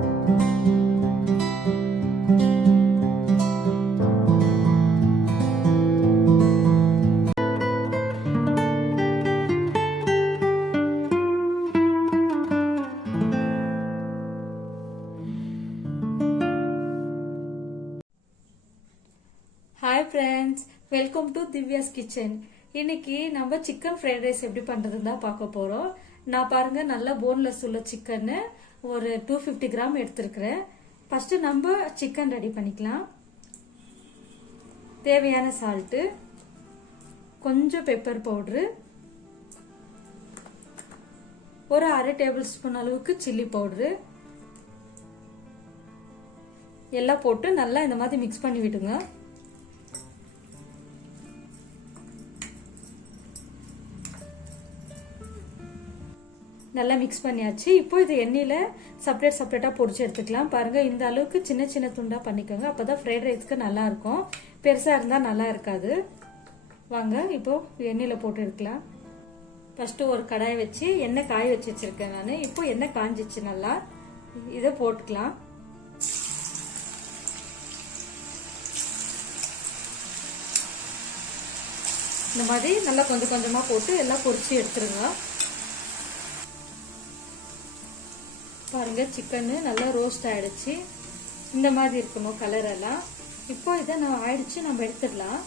Hi friends, welcome to Divyaskitchen. இன்னைக்கு நம்ம chicken fried rice எப்படி பண்றதுன்னு தான் பார்க்க போறோம். நான் பாருங்க நல்ல போன்லெஸ் உள்ள சிக்கன் ஒரு 250 கிராம் எடுத்துருக்கிறேன். ஃபர்ஸ்ட் நம்ம சிக்கன் ரெடி பண்ணிக்கலாம். தேவையான சால்ட், கொஞ்சம் பெப்பர் பவுடர், ஒரு 1/2 டேபிள் ஸ்பூன் அளவுக்கு சில்லி பவுடர் எல்லாம் போட்டு நல்லா இந்த மாதிரி மிக்ஸ் பண்ணி விடுங்க. நல்லா மிக்ஸ் பண்ணியாச்சு. இப்போ இது எண்ணெயில செப்பரேட்டா பொரிச்சு எடுத்துக்கலாம். பாருங்க இந்த அளவுக்கு சின்ன சின்ன துண்டா பண்ணிக்கோங்க, அப்பதான் ஃப்ரைட் ரைஸ்க்கு நல்லா இருக்கும். பெருசா இருந்தா நல்லா இருக்காது. வாங்க இப்போ எண்ணெயில போட்டு எடுக்கலாம். ஃபர்ஸ்ட் ஒரு கடாயை வச்சு எண்ணெய் காய வச்சு வச்சிருக்கேன் நான். இப்போ எண்ணெய் காஞ்சிச்சு, நல்லா இதை போட்டுக்கலாம். இந்த மாதிரி நல்லா கொஞ்சம் கொஞ்சமா போட்டு எல்லாம் பொரிச்சு எடுத்துருங்க. பாருங்க சிக்கன் நல்லா ரோஸ்ட் ஆயிடுச்சு. இந்த மாதிரி இருக்கணும் கலர் எல்லாம். இப்போ இதை ஆயிடுச்சு, நம்ம எடுத்துடலாம்.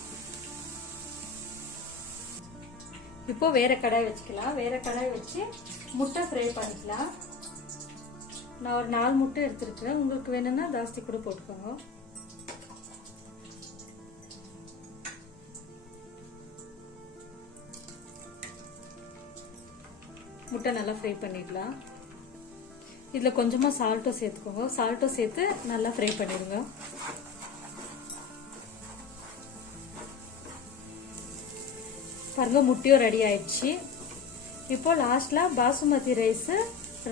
இப்போ வேற கடாய் வச்சுக்கலாம். வேற கடாய் வச்சு முட்டை ஃப்ரை பண்ணிக்கலாம். நான் ஒரு 4 முட்டை எடுத்துருக்கிறேன். உங்களுக்கு வேணும்னா ஜாஸ்தி கூட போட்டுக்கோங்க. முட்டை நல்லா ஃப்ரை பண்ணிடலாம். இதுல கொஞ்சமா சால்ட்டும் சேர்த்துக்கோங்க. சால்ட்டும் சேர்த்து நல்லா ஃப்ரை பண்ணிடுங்க. பாருங்க முட்டையும் ரெடி ஆயிடுச்சு. இப்போ லாஸ்ட்ல பாசுமதி ரைஸ்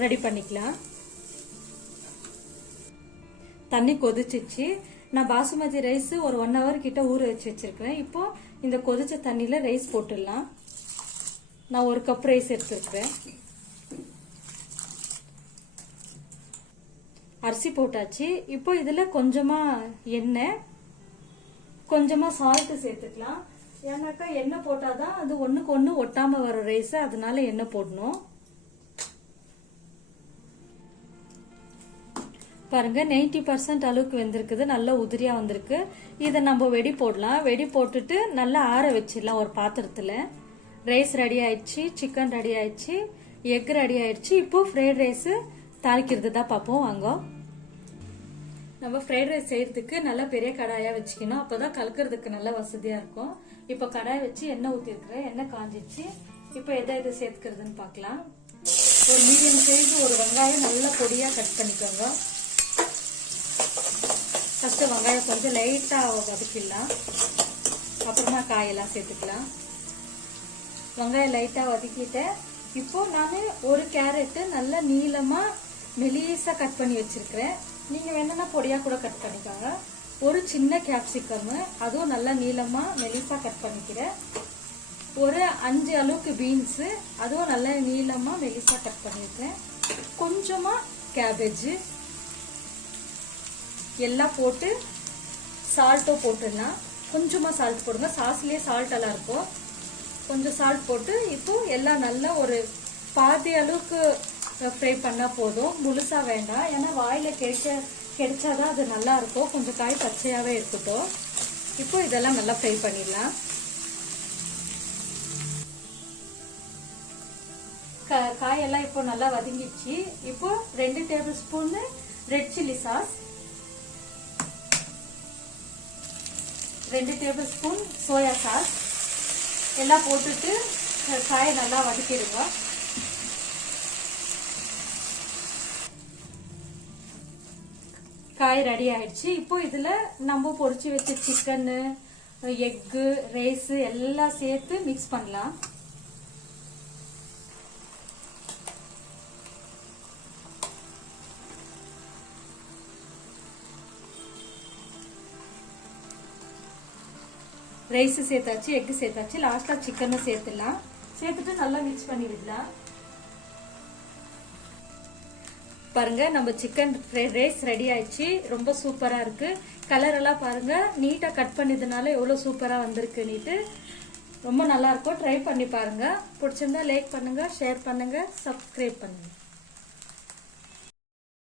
ரெடி பண்ணிக்கலாம். தண்ணி கொதிச்சிச்சு. நான் பாசுமதி ரைஸ் ஒரு 1 hour கிட்ட ஊற வச்சு வச்சிருக்கிறேன். இப்போ இந்த கொதிச்ச தண்ணியில ரைஸ் போட்டுடலாம். நான் 1 கப் ரைஸ் எடுத்துருக்கிறேன். அரிசி போட்டாச்சு. இப்போ இதுல கொஞ்சமா எண்ணெய், கொஞ்சமா சால்ட் சேர்த்துக்கலாம். ஏன்னாக்கா எண்ணெய் போட்டாதான் அது ஒண்ணுக்கு ஒண்ணு ஒட்டாம வர ரைஸ், அதனால எண்ணெய் போடணும். பாருங்க 90% அளவுக்கு வெந்திருக்குது, நல்லா உதிரியா வந்திருக்கு. இதை நம்ம வெடி போடலாம். வெடி போட்டுட்டு நல்லா ஆற வச்சிடலாம் ஒரு பாத்திரத்துல. ரைஸ் ரெடி ஆயிடுச்சு, சிக்கன் ரெடி ஆயிடுச்சு, எக் ரெடி ஆயிடுச்சு. இப்போ ஃப்ரைட் ரைஸ் தாளிக்கிறது தான் பார்ப்போம் வாங்க. நம்ம ஃப்ரைட் ரைஸ் செய்யறதுக்கு நல்லா பெரிய கடாயா வச்சுக்கணும், அப்பதான் கலக்கிறதுக்கு நல்லா வசதியா இருக்கும். இப்போ கடாய் வச்சு எண்ணெய் ஊத்திருக்கிறேன். எண்ணெய் காஞ்சிச்சு. இப்போ எதை சேர்த்துக்கிறதுன்னு பார்க்கலாம். ஒரு மீடியம் சைஸ் ஒரு வெங்காயம் நல்லா பொடியா கட் பண்ணிக்கோங்க. ஃபர்ஸ்ட் வெங்காயம் கொஞ்சம் லைட்டா வதக்கிடலாம். அப்புறமா காயெல்லாம் சேர்த்துக்கலாம். வெங்காயம் லைட்டா வதக்கிட்டேன். இப்போ நான் ஒரு கேரட் நல்லா நீளமா மெலிசா கட் பண்ணி வச்சிருக்கிறேன். நீங்க வேணும்னா பொடியா கூட கட் பண்ணிக்கோங்க. ஒரு சின்ன கேப்சிகம், அதுவும் நல்லா நீளமா மெலிசா கட் பண்ணிக்கிறேன். ஒரு 5 அளவுக்கு பீன்ஸ், அதுவும் நல்லா நீளமா மெலிசா கட் பண்ணிருக்கேன். கொஞ்சமா கேபேஜ் எல்லாம் போட்டு சால்ட்டும் போட்டுடலாம். கொஞ்சமா சால்ட் போடுங்க, சாஸ்லயே சால்ட் எல்லாம் இருக்கும். கொஞ்சம் சால்ட் போட்டு இப்போ எல்லாம் நல்லா ஒரு பாதி அளவுக்கு ஃப்ரை பண்ணா போதும், முழுசா வேண்டாம். ஏன்னா வாயில கிடைச்சாதான் அது நல்லா இருக்கும். கொஞ்சம் காய் பச்சையாவே இருக்கட்டும். இப்போ இதெல்லாம் நல்லா ஃப்ரை பண்ணிடலாம். காயெல்லாம் இப்போ நல்லா வதங்கிடுச்சு. இப்போ 2 table spoon red chilli sauce, 2 table spoon soya sauce எல்லாம் போட்டுட்டு காயை நல்லா வதக்கிடுங்க. காய் ரெடி ஆயிடுச்சு. இப்போ இதுல நம்ம பொரிச்சு வச்ச சிக்கன், எக்கு, ரைஸ் எல்லாம் சேர்த்து மிக்ஸ் பண்ணலாம். ரைஸ் சேர்த்தாச்சு, எக் சேர்த்தாச்சு. லாஸ்டா சிக்கன் சேர்த்துலாம். சேர்த்துட்டு நல்லா மிக்ஸ் பண்ணி விடலாம். பாருங்க நம்ம சிக்கன் ஃப்ரைட் ரைஸ் ரெடி ஆயிடுச்சு. ரொம்ப சூப்பரா இருக்கு. கலர் எல்லாம் பாருங்க நீட்டா கட் பண்ணதுனால எவ்வளவு சூப்பரா வந்திருக்கு. நீட்டு ரொம்ப நல்லா இருக்கும். ட்ரை பண்ணி பாருங்க. பிடிச்சிருந்தா லைக் பண்ணுங்க, ஷேர் பண்ணுங்க, சப்ஸ்கிரைப் பண்ணுங்க.